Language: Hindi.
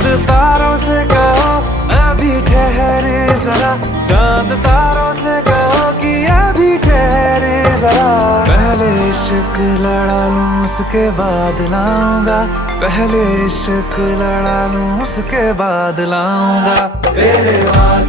चांद तारों से कहो अभी ठहरे जरा, चांद तारों से कहो कि अभी ठहरे जरा। पहले इश्क लड़ा लूं उसके बाद लाऊंगा, पहले इश्क लड़ा लूं उसके बाद लाऊंगा तेरे वास्ते।